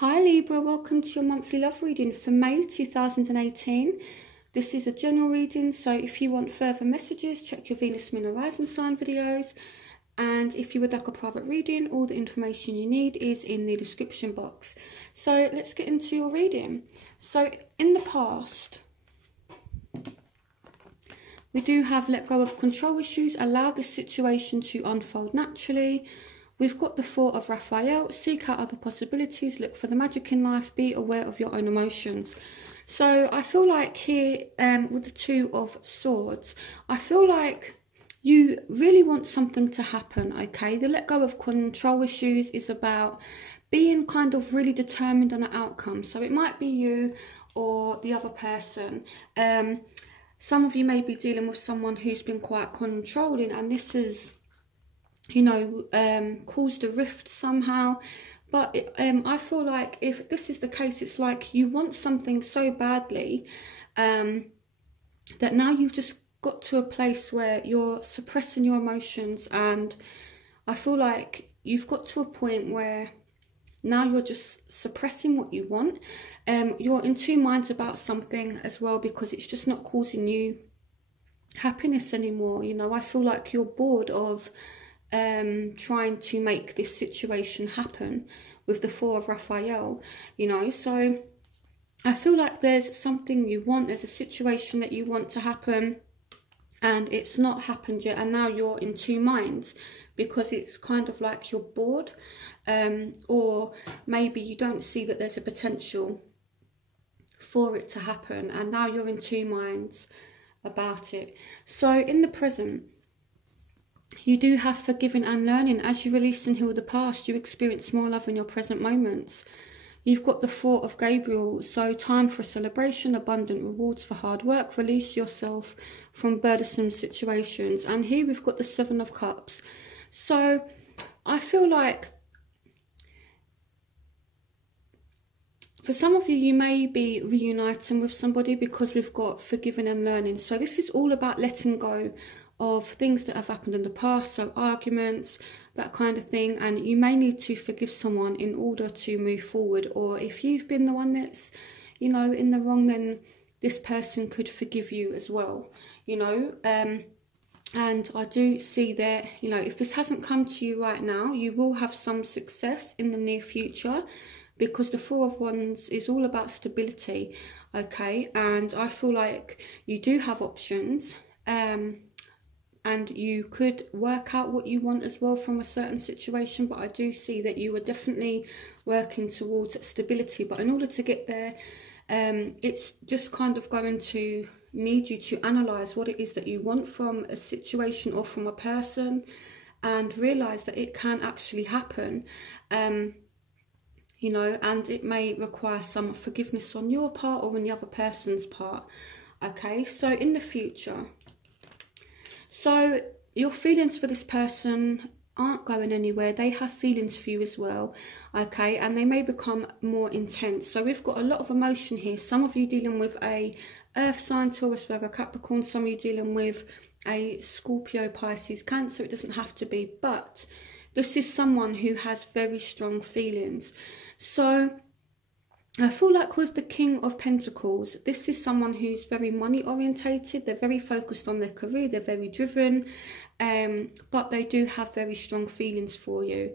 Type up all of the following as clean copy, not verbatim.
Hi Libra, welcome to your monthly love reading for May 2018. This is a general reading, so if you want further messages, check your Venus, Moon, Horizon sign videos. And if you would like a private reading, all the information you need is in the description box. So let's get into your reading. So in the past, we do have let go of control issues, allow this situation to unfold naturally. We've got the Four of Raphael, seek out other possibilities, look for the magic in life, be aware of your own emotions. So I feel like here with the Two of Swords, I feel like you really want something to happen, okay? The let go of control issues is about being kind of really determined on an outcome. So it might be you or the other person. Some of you may be dealing with someone who's been quite controlling, and this is, you know, caused a rift somehow. But I feel like if this is the case, it's like you want something so badly that now you've just got to a place where you're suppressing your emotions, and I feel like you've got to a point where now you're just suppressing what you want. You're in two minds about something as well, because it's just not causing you happiness anymore. You know, I feel like you're bored of trying to make this situation happen with the Four of Raphael, you know. So I feel like there's something you want, there's a situation that you want to happen, and it's not happened yet, and now you're in two minds because it's kind of like you're bored, or maybe you don't see that there's a potential for it to happen, and now you're in two minds about it. So in the present, you do have forgiving and learning. As you release and heal the past, you experience more love in your present moments. You've got the Four of Gabriel, so time for a celebration, abundant rewards for hard work, release yourself from burdensome situations. And here we've got the Seven of Cups. So I feel like for some of you, you may be reuniting with somebody because we've got forgiving and learning. So this is all about letting go of things that have happened in the past, so arguments, that kind of thing, and you may need to forgive someone in order to move forward. Or if you've been the one that's, you know, in the wrong, then this person could forgive you as well, you know. And I do see that, you know, if this hasn't come to you right now, you will have some success in the near future, because the Four of Wands is all about stability, okay? And I feel like you do have options, and you could work out what you want as well from a certain situation. But I do see that you are definitely working towards stability. But in order to get there, it's just kind of going to need you to analyse what it is that you want from a situation or from a person, and realise that it can actually happen, you know, and it may require some forgiveness on your part or on the other person's part, okay? So in the future, so your feelings for this person aren't going anywhere. They have feelings for you as well, okay? And they may become more intense. So we've got a lot of emotion here. Some of you dealing with a Earth sign, Taurus, Virgo, Capricorn. Some of you dealing with a Scorpio, Pisces, Cancer. It doesn't have to be, but this is someone who has very strong feelings. So I feel like with the King of Pentacles, this is someone who's very money orientated. They're very focused on their career. They're very driven, but they do have very strong feelings for you,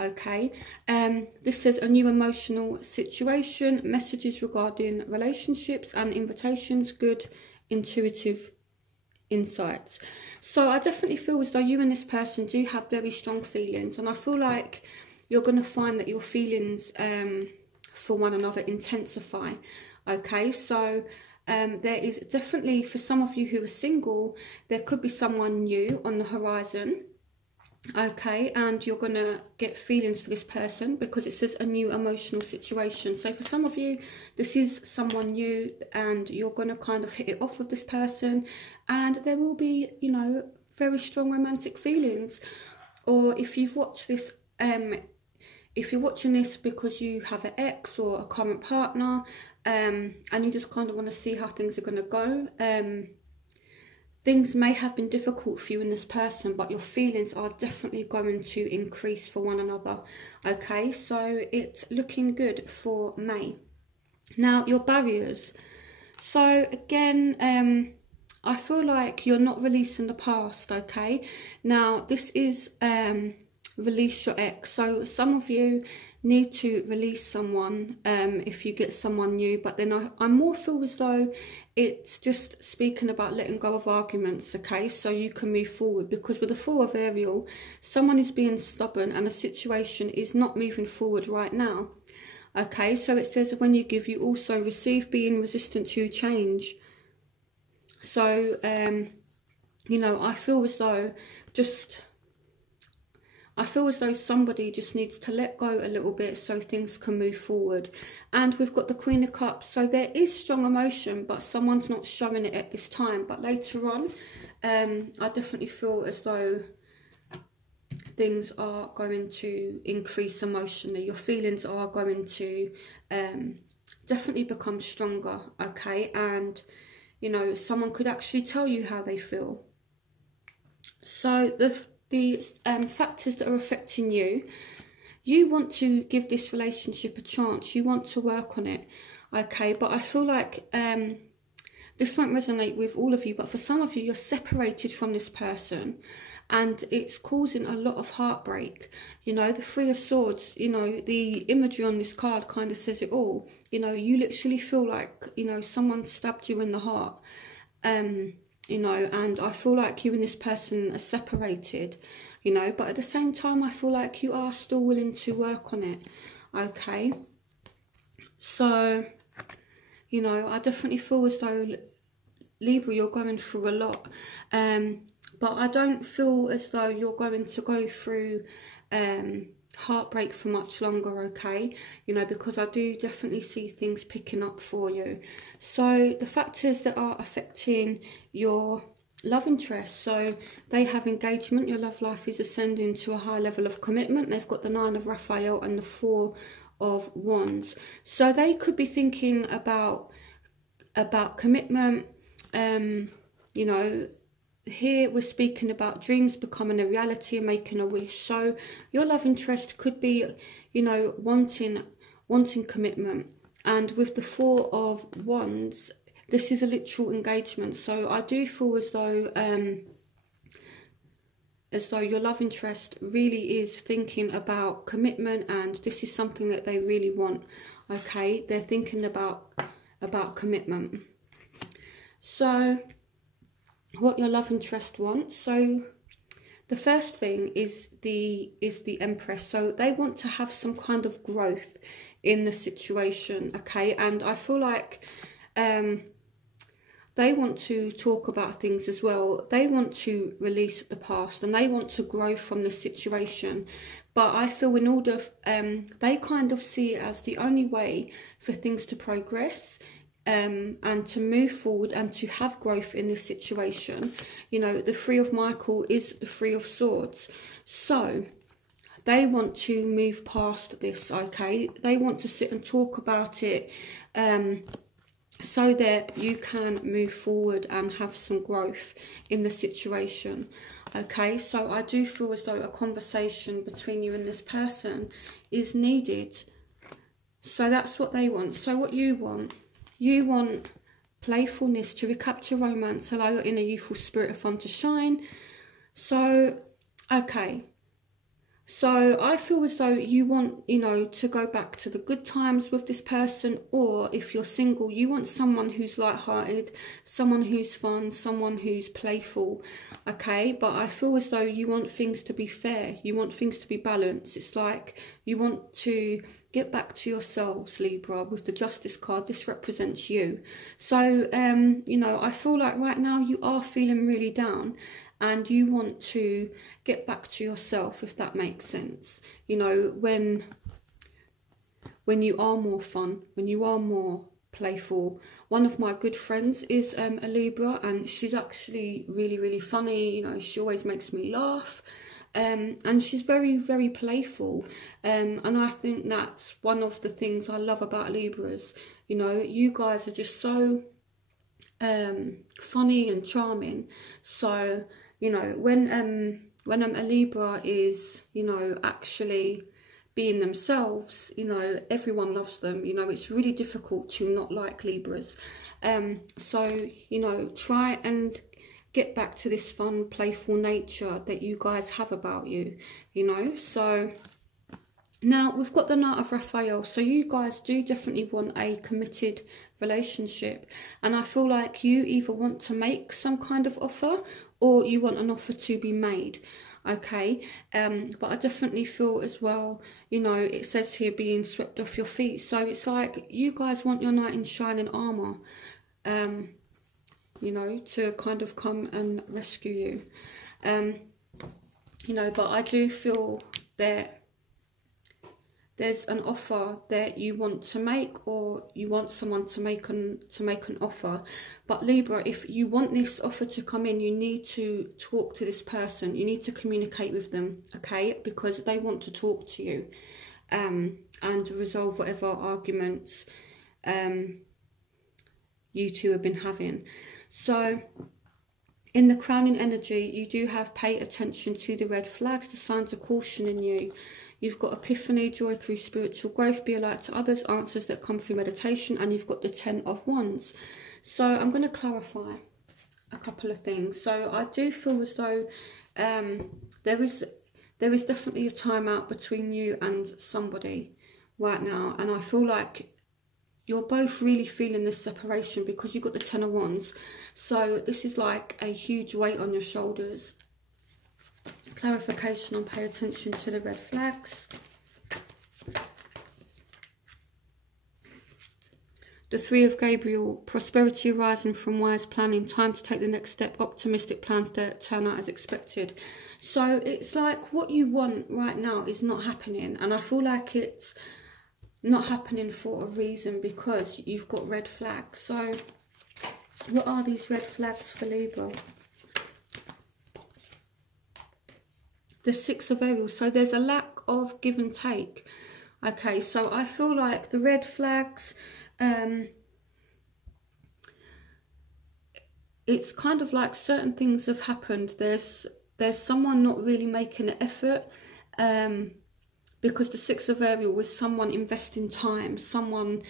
okay? This says a new emotional situation, messages regarding relationships and invitations, good intuitive insights. So I definitely feel as though you and this person do have very strong feelings, and I feel like you're going to find that your feelings for one another intensify, okay? So there is definitely, for some of you who are single, there could be someone new on the horizon, okay? And you're gonna get feelings for this person because it says a new emotional situation. So for some of you, this is someone new, and you're gonna kind of hit it off with this person, and there will be, you know, very strong romantic feelings. Or if you've watched this, if you're watching this because you have an ex or a current partner, and you just kind of want to see how things are going to go, things may have been difficult for you and this person, but your feelings are definitely going to increase for one another. Okay, so it's looking good for May. Now, your barriers. So again, I feel like you're not releasing the past, okay? Now, this is release your ex. So some of you need to release someone if you get someone new, but then I more feel as though it's just speaking about letting go of arguments, okay? So you can move forward, because with the Four of Ariel, someone is being stubborn and a situation is not moving forward right now. Okay, so it says when you give, you also receive, being resistant to change. So, you know, I feel as though somebody just needs to let go a little bit so things can move forward. And we've got the Queen of Cups. So there is strong emotion, but someone's not showing it at this time. But later on, I definitely feel as though things are going to increase emotionally. Your feelings are going to definitely become stronger, okay? And, you know, someone could actually tell you how they feel. So the factors that are affecting you, you want to give this relationship a chance. You want to work on it, okay? But I feel like this won't resonate with all of you, but for some of you, you're separated from this person and it's causing a lot of heartbreak. You know, the Three of Swords, you know, the imagery on this card kind of says it all. You know, you literally feel like, you know, someone stabbed you in the heart. You know, and I feel like you and this person are separated, you know, but at the same time, I feel like you are still willing to work on it, okay? So, you know, I definitely feel as though, Libra, you're going through a lot, but I don't feel as though you're going to go through heartbreak for much longer, okay? You know, because I do definitely see things picking up for you. So the factors that are affecting your love interest, so they have engagement, your love life is ascending to a high level of commitment. They've got the Nine of Raphael and the Four of Wands, so they could be thinking about commitment. You know, here we're speaking about dreams becoming a reality and making a wish. So your love interest could be, you know, wanting commitment. And with the Four of Wands, this is a literal engagement. So I do feel as though your love interest really is thinking about commitment, and this is something that they really want, okay? They're thinking about commitment. So what your love interest wants. So the first thing is the Empress. So they want to have some kind of growth in the situation, okay? And I feel like they want to talk about things as well. They want to release the past and they want to grow from this situation. But I feel in order, they kind of see it as the only way for things to progress and to move forward and to have growth in this situation. You know, the Three of Michael is the Three of Swords. So they want to move past this, okay? They want to sit and talk about it so that you can move forward and have some growth in the situation, okay? So I do feel as though a conversation between you and this person is needed. So that's what they want. So what you want playfulness to recapture romance, allow your inner youthful spirit of fun to shine. So, okay. So I feel as though you want, you know, to go back to the good times with this person, or if you're single, you want someone who's light-hearted, someone who's fun, someone who's playful, okay? But I feel as though you want things to be fair. You want things to be balanced. It's like you want to get back to yourselves, Libra. With the Justice card, this represents you. So, you know, I feel like right now you are feeling really down and you want to get back to yourself, if that makes sense. You know, when you are more fun, when you are more playful. One of my good friends is a Libra, and she's actually really, really funny. You know, she always makes me laugh. And she's very, very playful. And I think that's one of the things I love about Libras. You know, you guys are just so funny and charming. So, you know, when a Libra is, you know, actually being themselves, you know, everyone loves them. You know, it's really difficult to not like Libras. So, you know, try and get back to this fun, playful nature that you guys have about you, you know. So now we've got the Knight of Raphael, so you guys do definitely want a committed relationship, and I feel like you either want to make some kind of offer or you want an offer to be made, okay? But I definitely feel as well, you know, it says here being swept off your feet, so it's like you guys want your knight in shining armour, you know, to kind of come and rescue you, you know. But I do feel that there's an offer that you want to make, or you want someone to make an offer. But Libra, if you want this offer to come in, you need to talk to this person. You need to communicate with them, okay? Because they want to talk to you, and resolve whatever arguments you two have been having. So in the crowning energy, you do have pay attention to the red flags, the signs of caution in you. You've got epiphany, joy through spiritual growth, be a light to others, answers that come through meditation, and you've got the 10 of Wands. So I'm going to clarify a couple of things. So I do feel as though there is definitely a time out between you and somebody right now, and I feel like you're both really feeling this separation because you've got the 10 of Wands. So this is like a huge weight on your shoulders. Clarification on pay attention to the red flags. The 3 of Gabriel, prosperity arising from wise planning, time to take the next step, optimistic plans that turn out as expected. So it's like what you want right now is not happening, and I feel like it's not happening for a reason, because you've got red flags. So what are these red flags for Libra? The 6 of Ariel. So there's a lack of give and take. Okay, so I feel like the red flags, it's kind of like certain things have happened. There's someone not really making an effort, because the 6 of Ariel was someone investing time, someone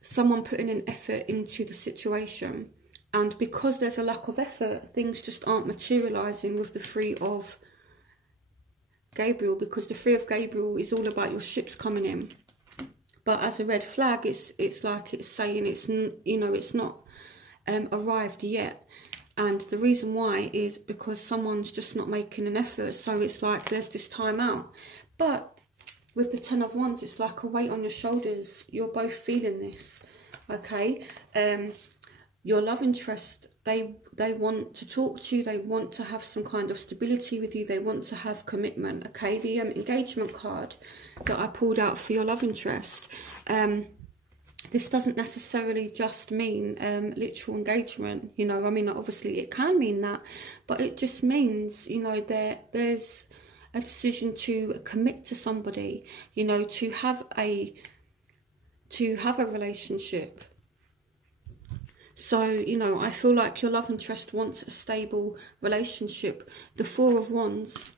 putting an effort into the situation. And because there's a lack of effort, things just aren't materialising with the 3 of Gabriel, because the 3 of Gabriel is all about your ships coming in. But as a red flag, it's like it's saying it's, you know, it's not arrived yet. And the reason why is because someone's just not making an effort. So it's like there's this time out. But with the 10 of Wands, it's like a weight on your shoulders. You're both feeling this, okay? Your love interest, they want to talk to you. They want to have some kind of stability with you. They want to have commitment, okay? The engagement card that I pulled out for your love interest, this doesn't necessarily just mean literal engagement, you know. I mean, obviously it can mean that, but it just means, you know, there's a decision to commit to somebody, you know, to have a relationship. So, you know, I feel like your love interest wants a stable relationship. The 4 of Wands,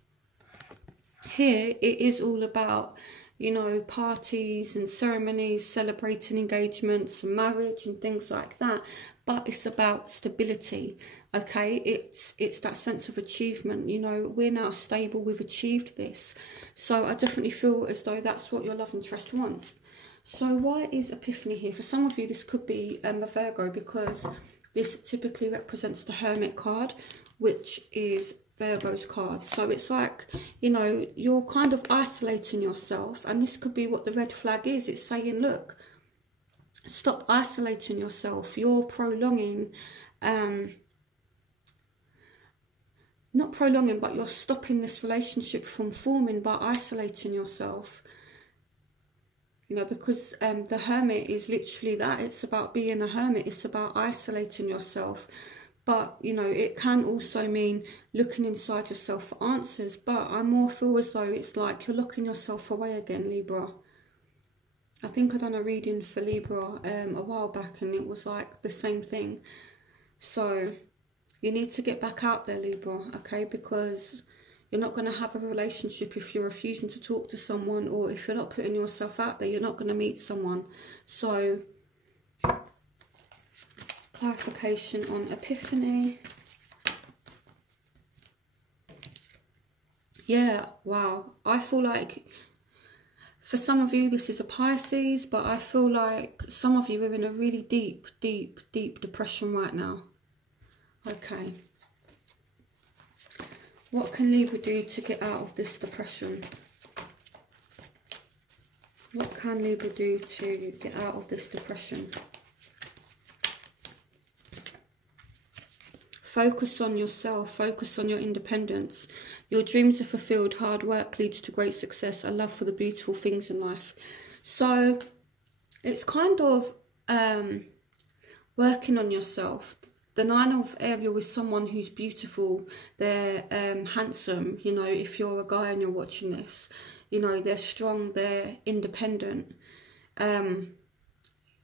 here it is all about, you know, parties and ceremonies, celebrating engagements and marriage and things like that. But it's about stability, okay? It's that sense of achievement. You know, we're now stable, we've achieved this. So I definitely feel as though that's what your love interest wants. So why is Epiphany here? For some of you, this could be a Virgo, because this typically represents the Hermit card, which is Virgo's card. So it's like, you know, you're kind of isolating yourself, and this could be what the red flag is. It's saying, look, stop isolating yourself. You're prolonging, not prolonging, but you're stopping this relationship from forming by isolating yourself. You know, because the Hermit is literally that. It's about being a hermit. It's about isolating yourself. But, you know, it can also mean looking inside yourself for answers. But I more feel as though it's like you're locking yourself away again, Libra. I think I done a reading for Libra a while back, and it was like the same thing. So you need to get back out there, Libra, okay? Because you're not going to have a relationship if you're refusing to talk to someone, or if you're not putting yourself out there, you're not going to meet someone. So clarification on Epiphany. Yeah, wow. I feel like for some of you this is a Pisces, but I feel like some of you are in a really deep, deep, deep depression right now. Okay. What can Libra do to get out of this depression? What can Libra do to get out of this depression? Focus on yourself. Focus on your independence. Your dreams are fulfilled. Hard work leads to great success. A love for the beautiful things in life. So it's kind of working on yourself. The Nine of Ariel is someone who's beautiful. They're handsome. You know, if you're a guy and you're watching this, you know, they're strong. They're independent. You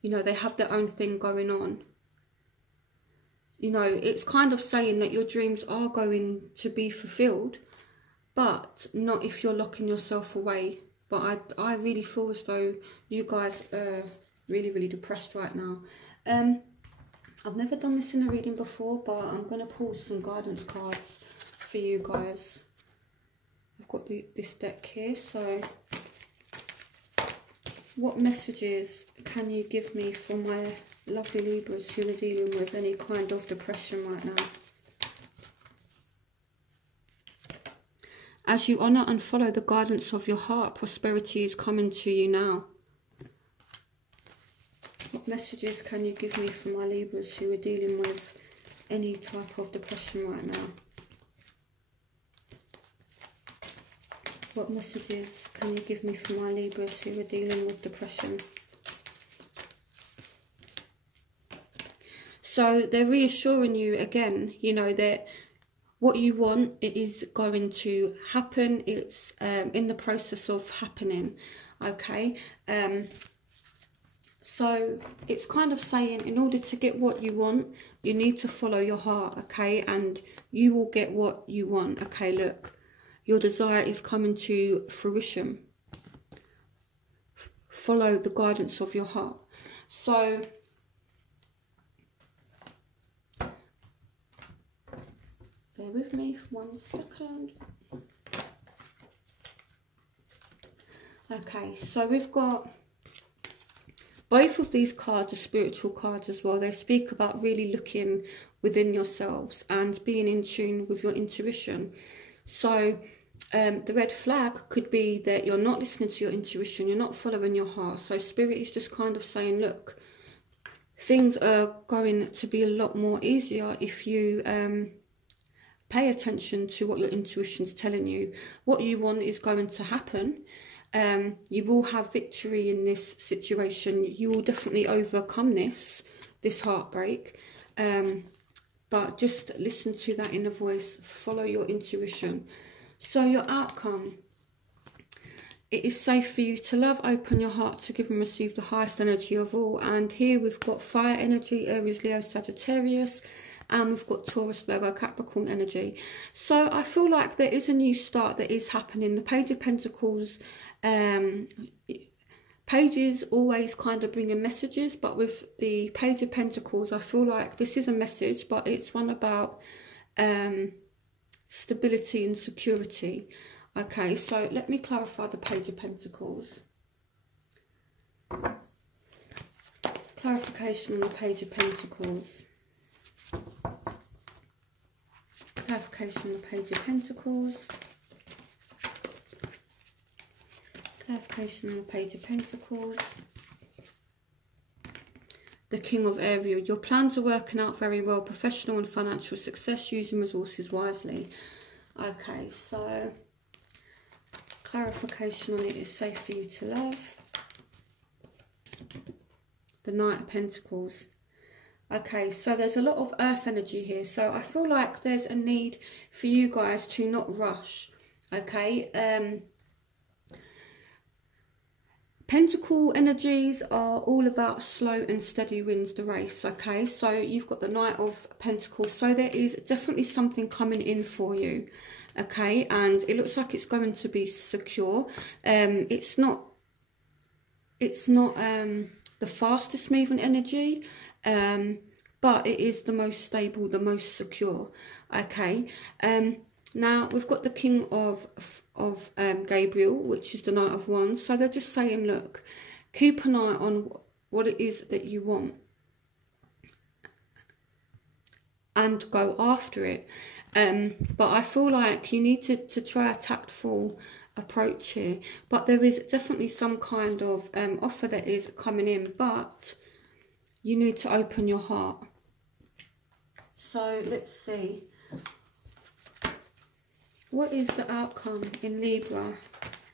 know, they have their own thing going on. You know, it's kind of saying that your dreams are going to be fulfilled, but not if you're locking yourself away. But I really feel as though you guys are really, really depressed right now. I've never done this in a reading before, but I'm going to pull some guidance cards for you guys. I've got this deck here, so what messages can you give me for my lovely Libras who are dealing with any kind of depression right now? As you honour and follow the guidance of your heart, prosperity is coming to you now. What messages can you give me for my Libras who are dealing with any type of depression right now? What messages can you give me for my Libras who are dealing with depression? So they're reassuring you again, you know, that what you want, it is going to happen. It's in the process of happening, okay? So it's kind of saying in order to get what you want, you need to follow your heart, okay? And you will get what you want, okay? Look, your desire is coming to fruition. Follow the guidance of your heart. So bear with me for 1 second. Okay, so we've got both of these cards are spiritual cards as well. They speak about really looking within yourselves and being in tune with your intuition. So the red flag could be that you're not listening to your intuition, you're not following your heart. So Spirit is just kind of saying, look, things are going to be a lot more easier if you pay attention to what your intuition's telling you. What you want is going to happen. You will have victory in this situation. You will definitely overcome this heartbreak. But just listen to that inner voice. Follow your intuition. So your outcome. It is safe for you to love. Open your heart to give and receive the highest energy of all. And here we've got fire energy, Aries, Leo, Sagittarius. And we've got Taurus, Virgo, Capricorn energy. So I feel like there is a new start that is happening. The Page of Pentacles, pages always kind of bring in messages, but with the Page of Pentacles, I feel like this is a message, but it's one about stability and security. Okay, so let me clarify the Page of Pentacles. Clarification on the Page of Pentacles. Clarification on the Page of Pentacles. Clarification on the Page of Pentacles. The King of Ariel. Your plans are working out very well. Professional and financial success. Using resources wisely. Okay, so clarification on it is safe for you to love. The Knight of Pentacles. Okay, so there's a lot of earth energy here. So I feel like there's a need for you guys to not rush. Okay, Pentacle energies are all about slow and steady wins the race, okay? So you've got the Knight of Pentacles, so there is definitely something coming in for you, okay? And it looks like it's going to be secure. It's not the fastest moving energy, but it is the most stable, the most secure, okay? Now we've got the King of Gabriel, which is the Knight of Wands. So they're just saying, look, keep an eye on what it is that you want and go after it. But I feel like you need to try a tactful approach here. But there is definitely some kind of offer that is coming in, but you need to open your heart. So let's see. What is the outcome in Libra,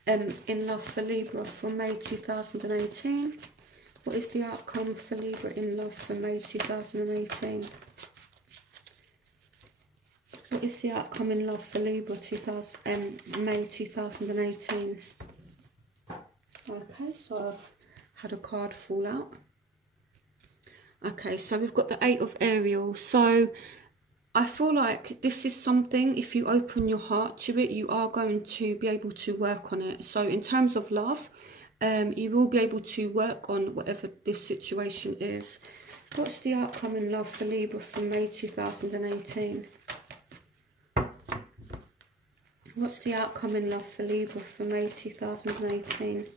in love for Libra for May 2018? What is the outcome for Libra in love for May 2018? What is the outcome in love for Libra May 2018? Okay, so I've had a card fall out. Okay, so we've got the Eight of Ariel. So I feel like this is something, if you open your heart to it, you are going to be able to work on it. So in terms of love, you will be able to work on whatever this situation is. What's the outcome in love for Libra for May 2018? What's the outcome in love for Libra for May 2018?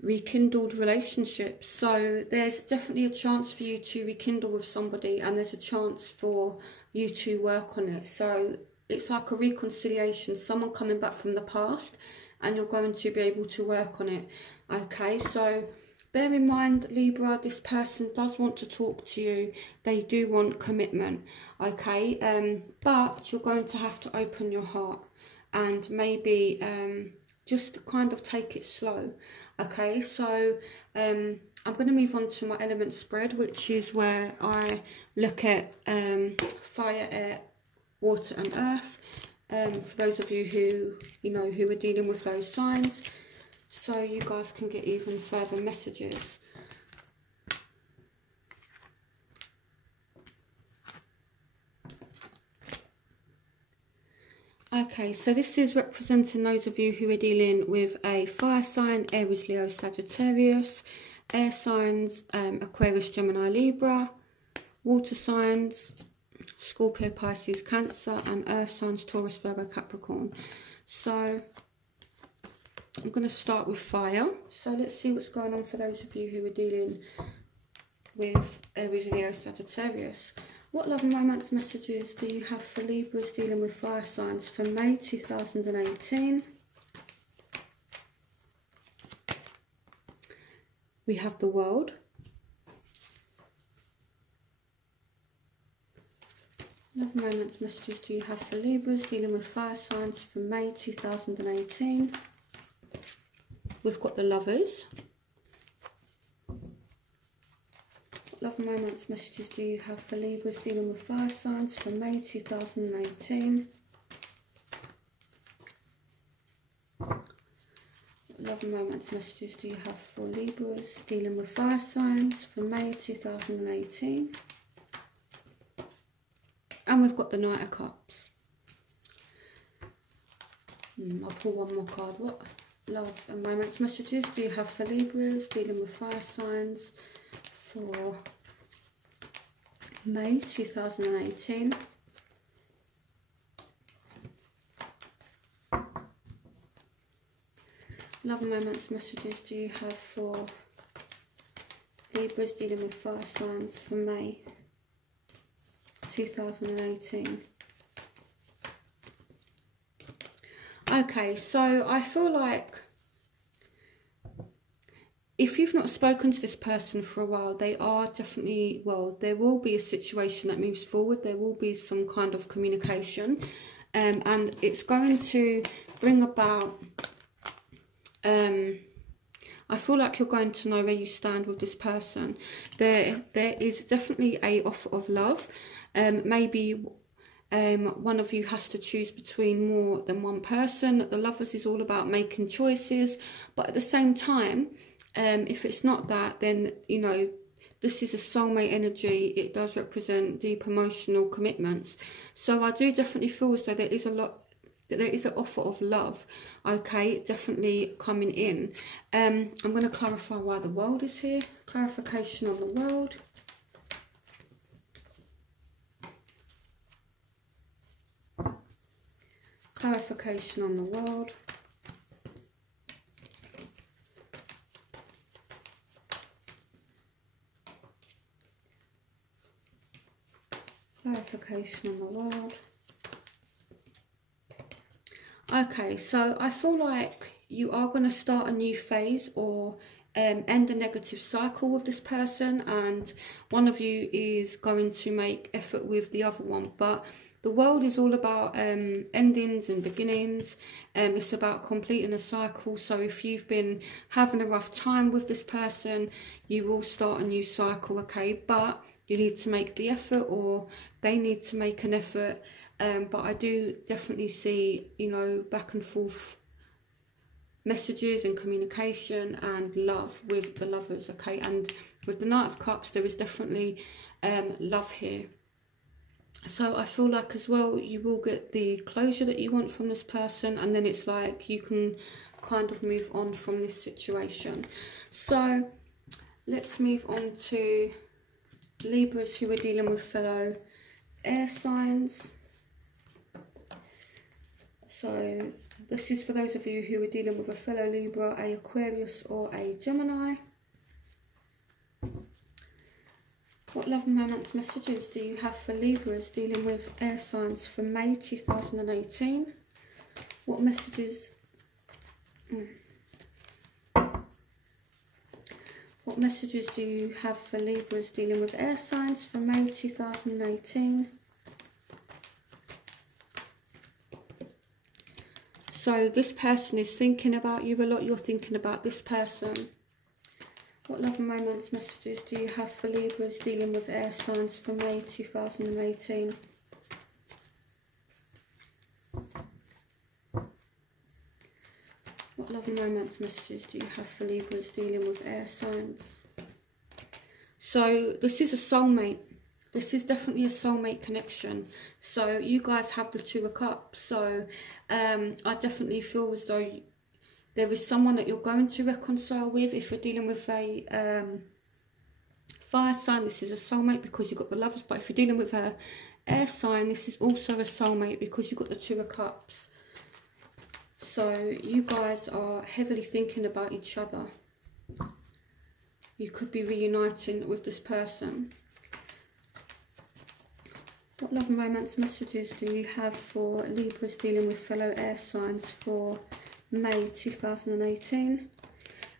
Rekindled relationships. So there's definitely a chance for you to rekindle with somebody, and there's a chance for you to work on it. So it's like a reconciliation, someone coming back from the past, and you're going to be able to work on it. Okay, so bear in mind, Libra, this person does want to talk to you. They do want commitment, okay? But you're going to have to open your heart and maybe just kind of take it slow, okay? So I'm going to move on to my element spread, which is where I look at fire, air, water and earth, for those of you who who are dealing with those signs, so you guys can get even further messages. Okay, so this is representing those of you who are dealing with a fire sign, Aries, Leo, Sagittarius, air signs, Aquarius, Gemini, Libra, water signs, Scorpio, Pisces, Cancer, and earth signs, Taurus, Virgo, Capricorn. So I'm going to start with fire. So let's see what's going on for those of you who are dealing with Aries, Leo, Sagittarius. What love and romance messages do you have for Libras dealing with fire signs for May 2018? We have the World. Love and romance messages do you have for Libras dealing with fire signs for May 2018? We've got the Lovers. Love and romance messages do you have for Libras dealing with fire signs for May 2018? Love and romance messages do you have for Libras dealing with fire signs for May 2018? And we've got the Knight of Cups. I'll pull one more card. What love and romance messages do you have for Libras dealing with fire signs for May 2018? Love and romance messages do you have for Libras dealing with fire signs for May 2018? Okay, so I feel like if you've not spoken to this person for a while, they are definitely, well, there will be a situation that moves forward. There will be some kind of communication, and it's going to bring about, I feel like you're going to know where you stand with this person. There is definitely a offer of love. Maybe one of you has to choose between more than one person. The Lovers is all about making choices, but at the same time, if it's not that, then, you know, this is a soulmate energy. It does represent deep emotional commitments. So I do definitely feel as though there is an offer of love, okay, definitely coming in. I'm going to clarify why the World is here. Clarification on the World. Clarification on the World. Clarification on the World. Okay, so I feel like you are going to start a new phase or end a negative cycle with this person, and one of you is going to make effort with the other one. But the World is all about endings and beginnings. It's about completing a cycle. So if you've been having a rough time with this person, you will start a new cycle, okay? But you need to make the effort, or they need to make an effort. But I do definitely see, you know, back and forth messages and communication and love with the Lovers, okay? And with the Knight of Cups, there is definitely love here. So I feel like as well, you will get the closure that you want from this person, and then it's like you can kind of move on from this situation. So let's move on to Libras who are dealing with fellow air signs. So this is for those of you who are dealing with a fellow Libra, a Aquarius or a Gemini. What love and romance messages do you have for Libras dealing with air signs for May 2018? What messages... What messages do you have for Libras dealing with air signs for May 2018? So this person is thinking about you a lot. You're thinking about this person. What love and romance messages do you have for Libras dealing with air signs for May 2018? What love and romance messages do you have for Libras dealing with air signs? So this is a soulmate. This is definitely a soulmate connection. So you guys have the Two of Cups. So I definitely feel as though there is someone that you're going to reconcile with. If you're dealing with a fire sign, this is a soulmate because you've got the Lovers. But if you're dealing with a air sign, this is also a soulmate because you've got the Two of Cups. So you guys are heavily thinking about each other. You could be reuniting with this person. What love and romance messages do you have for Libras dealing with fellow air signs for May 2018?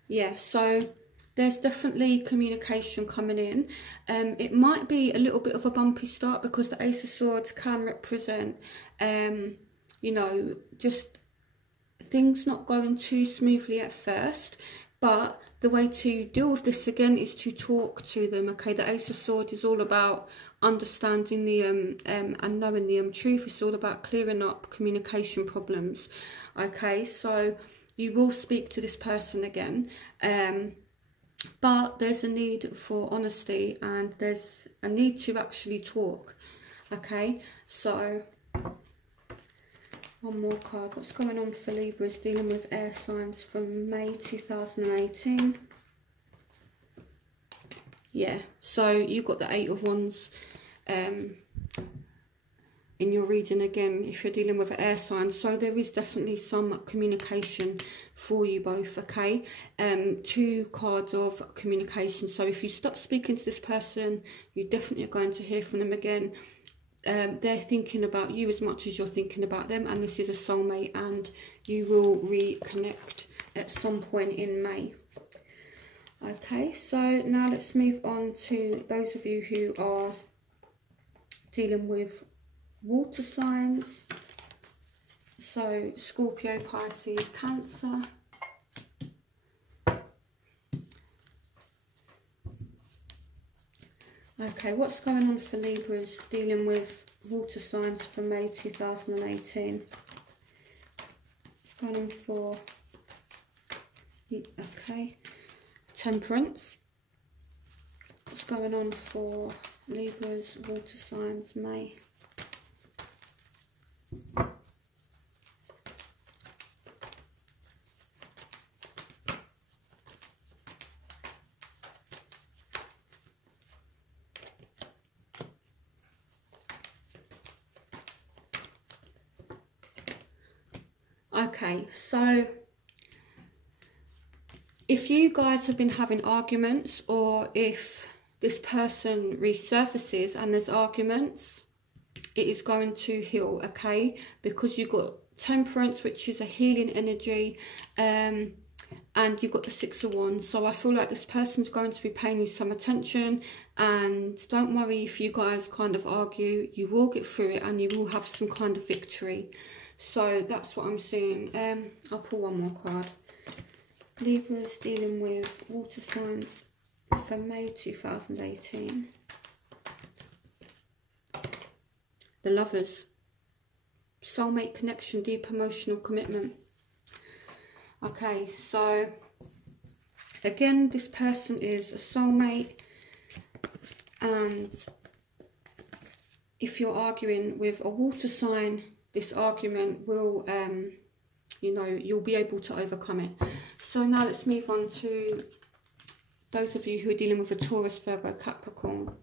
Yeah, so there's definitely communication coming in. It might be a little bit of a bumpy start because the Ace of Swords can represent, you know, just things not going too smoothly at first. But the way to deal with this again is to talk to them, okay? The Ace of Swords is all about understanding the and knowing the truth. It's all about clearing up communication problems, okay? So you will speak to this person again, but there's a need for honesty and there's a need to actually talk, okay? So one more card. What's going on for Libras dealing with air signs from May 2018? Yeah, so you've got the Eight of Wands in your reading again if you're dealing with an air sign. So there is definitely some communication for you both, okay? Two cards of communication. So if you stop speaking to this person, you definitely are going to hear from them again. They're thinking about you as much as you're thinking about them, and this is a soulmate, and you will reconnect at some point in May. Okay, so now let's move on to those of you who are dealing with water signs. So Scorpio, Pisces, Cancer. Okay, what's going on for Libras dealing with water signs for May 2018? What's going on for, okay, Temperance. What's going on for Libras, water signs, May? Okay, so if you guys have been having arguments, or if this person resurfaces and there's arguments, it is going to heal, okay? Because you've got Temperance, which is a healing energy, and you've got the Six of Wands. So I feel like this person's going to be paying you some attention, and don't worry if you guys kind of argue, you will get through it and you will have some kind of victory. So that's what I'm seeing. I'll pull one more card. Libras dealing with water signs for May 2018. The Lovers. Soulmate connection, deep emotional commitment. Okay, so again, this person is a soulmate, and if you're arguing with a water sign, this argument will, you know, you'll be able to overcome it. So now let's move on to those of you who are dealing with a Taurus, Virgo, Capricorn,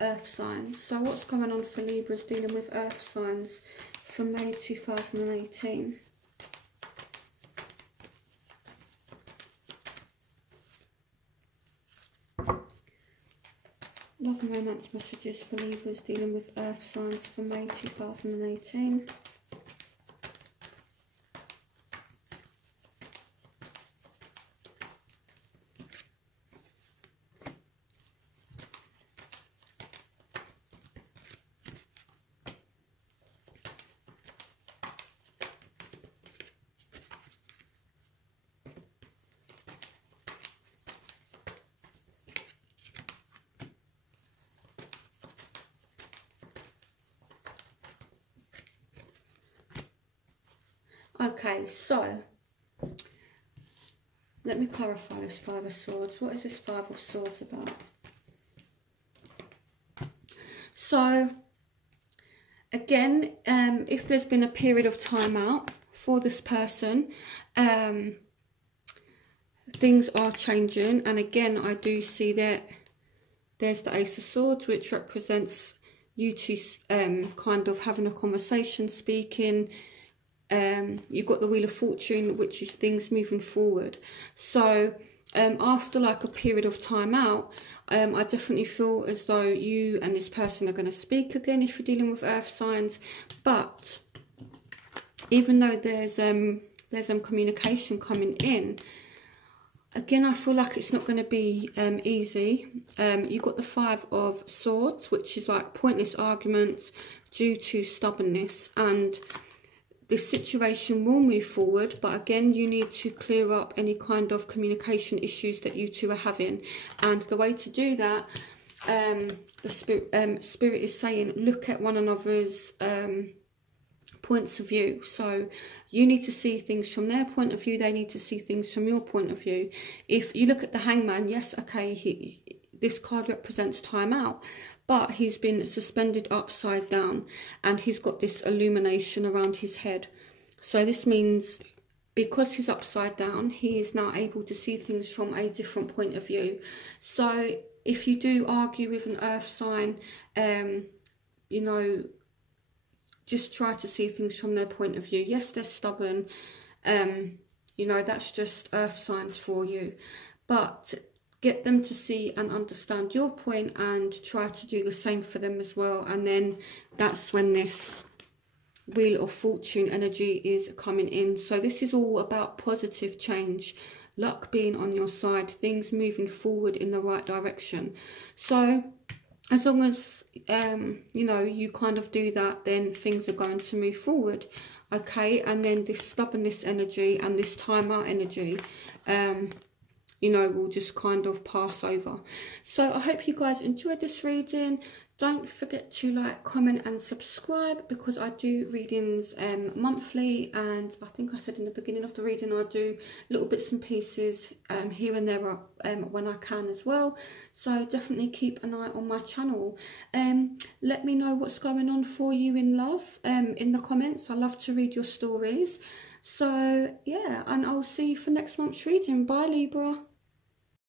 earth signs. So what's going on for Libras dealing with earth signs for May 2018? Love and romance messages for Libras dealing with earth signs for May 2018. Okay, so let me clarify this Five of Swords. What is this Five of Swords about? So, again, if there's been a period of time out for this person, things are changing. And again, I do see that there's the Ace of Swords, which represents you two kind of having a conversation, speaking. You've got the Wheel of Fortune, which is things moving forward. So after like a period of time out, I definitely feel as though you and this person are going to speak again if you're dealing with earth signs. But even though there's communication coming in, again, I feel like it's not going to be easy. You've got the Five of Swords, which is like pointless arguments due to stubbornness, and this situation will move forward, but again, you need to clear up any kind of communication issues that you two are having. And the way to do that, the spirit is saying, look at one another's points of view. So you need to see things from their point of view, they need to see things from your point of view. If you look at the Hangman, yes, okay, this card represents time out, but he's been suspended upside down and he's got this illumination around his head. So this means because he's upside down, he is now able to see things from a different point of view. So if you do argue with an earth sign, you know, just try to see things from their point of view. Yes, they're stubborn. You know, that's just earth signs for you. But get them to see and understand your point and try to do the same for them as well. And then that's when this Wheel of Fortune energy is coming in. So this is all about positive change, luck being on your side, things moving forward in the right direction. So as long as, you know, you kind of do that, then things are going to move forward, okay? And then this stubbornness energy and this time out energy, you know, will just kind of pass over. So I hope you guys enjoyed this reading. Don't forget to like, comment and subscribe, because I do readings monthly, and I think I said in the beginning of the reading I do little bits and pieces here and there when I can as well. So definitely keep an eye on my channel. Let me know what's going on for you in love in the comments. I love to read your stories. So yeah, and I'll see you for next month's reading. Bye, Libra.